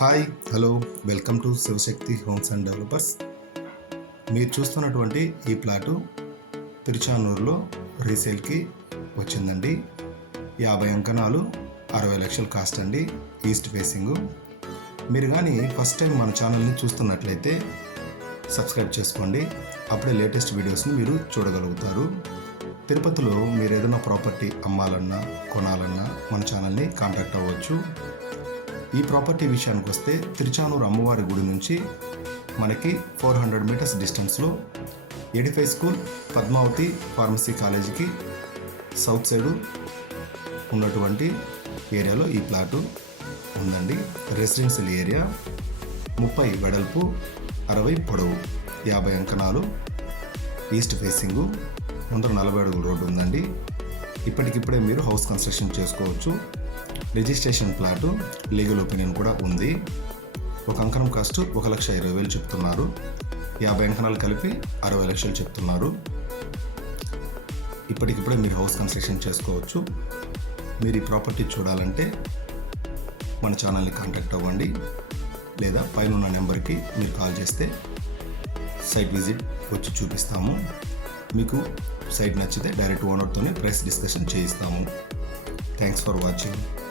Hi hello welcome to Shivashakti homes and developers మీరు చూస్తున్నటువంటి ఈ ప్లాటు తిరుచానూరులో రీసేల్కి వచ్చిందండి. యాభై అంకణాలు అరవై లక్షల కాస్ట్ అండి ఈస్ట్ ఫేసింగ్ మీరు కానీ ఫస్ట్ టైం మన ఛానల్ని చూస్తున్నట్లయితే సబ్స్క్రైబ్ చేసుకోండి. అప్పుడే లేటెస్ట్ వీడియోస్ని మీరు చూడగలుగుతారు. తిరుపతిలో మీరు ఏదైనా ప్రాపర్టీ అమ్మాలన్నా కొనాలన్నా మన ఛానల్ని కాంటాక్ట్ అవ్వచ్చు. ఈ ప్రాపర్టీ విషయానికి వస్తే తిరుచానూరు అమ్మవారి గుడి నుంచి మనకి ఫోర్ హండ్రెడ్ మీటర్స్ డిస్టెన్స్లో ఎడిఫై స్కూల్ పద్మావతి ఫార్మసీ కాలేజీకి సౌత్ సైడు ఉన్నటువంటి ఏరియాలో ఈ ప్లాటు ఉందండి. రెసిడెన్షియల్ ఏరియా ముప్పై వెడల్పు అరవై పొడవు యాభై అంకణాలు ఈస్ట్ ఫేసింగు ముందర నలభై అడుగుల రోడ్డు ఉందండి. ఇప్పటికిప్పుడే మీరు హౌస్ కన్స్ట్రక్షన్ చేసుకోవచ్చు. రిజిస్ట్రేషన్ ప్లాటు లీగల్ ఒపీనియన్ కూడా ఉంది. ఒక అంకణం కాస్ట్ ఒక లక్ష ఇరవై వేలు చెప్తున్నారు. యాభై అంకణాలు కలిపి అరవై లక్షలు చెప్తున్నారు. ఇప్పటికిప్పుడే మీరు హౌస్ కన్స్ట్రక్షన్ చేసుకోవచ్చు. మీరు ఈ ప్రాపర్టీ చూడాలంటే మన ఛానల్ని కాంటాక్ట్ అవ్వండి. లేదా పైన ఉన్న నెంబర్కి మీరు కాల్ చేస్తే సైట్ విజిట్ వచ్చి చూపిస్తాము. మీకు సైట్ నచ్చితే డైరెక్ట్ ఓనర్తోనే ప్రైస్ డిస్కషన్ చేయిస్తాము. Thanks for watching.